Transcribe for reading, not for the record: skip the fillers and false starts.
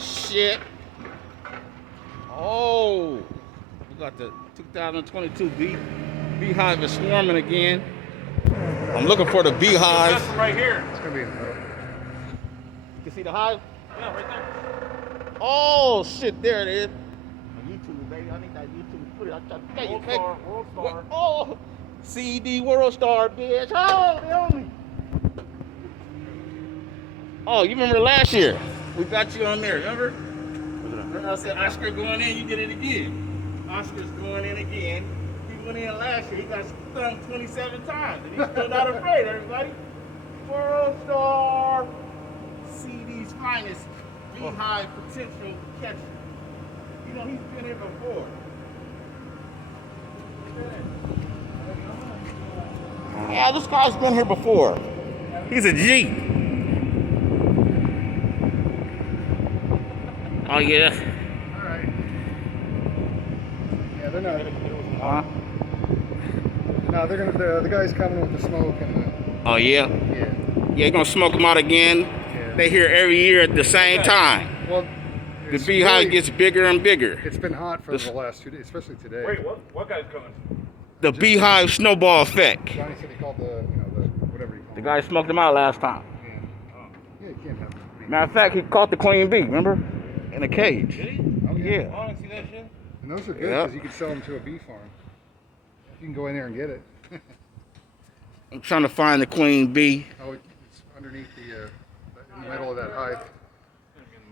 shit. Oh, we got the 2022 beehive is swarming again. I'm looking for the beehive. That's right here. It's gonna be in the middle. You can see the hive? Yeah, right there. Oh shit, there it is. YouTube, baby. I need that YouTube footage. I'm trying to tell you, World baby. Star, World Star. Oh, CD World Star, bitch. Oh, they on me. Oh, you remember last year? We got you on there, remember? Remember I said Oscar going in, you did it again. Oscar's going in again. He went in last year, he got stung 27 times, and he's still not afraid, everybody. World Star, CD's finest beehive potential catcher. You know, he's been here before. Yeah, this guy's been here before. He's a G. Oh, yeah. All right. Yeah, they're not. No, they're gonna. The guy's coming with the smoke and the. Oh, yeah? Yeah. Yeah, you're gonna smoke them out again. Yeah. They here every year at the same time. Well, The beehive really, gets bigger and bigger. It's been hot for the last 2 days, especially today. Wait, what guy's coming? The beehive snowball effect. Johnny said he called the whatever he called. The guy smoked them out last time. Yeah. Yeah, you can't have. Matter of fact, he caught the queen bee, remember? In a cage. Did he? Oh, Yeah. I want to see that shit. And those are good Yeah. because you can sell them to a bee farm. You can go in there and get it. I'm trying to find the queen bee. Oh, it's underneath in the middle of that hive.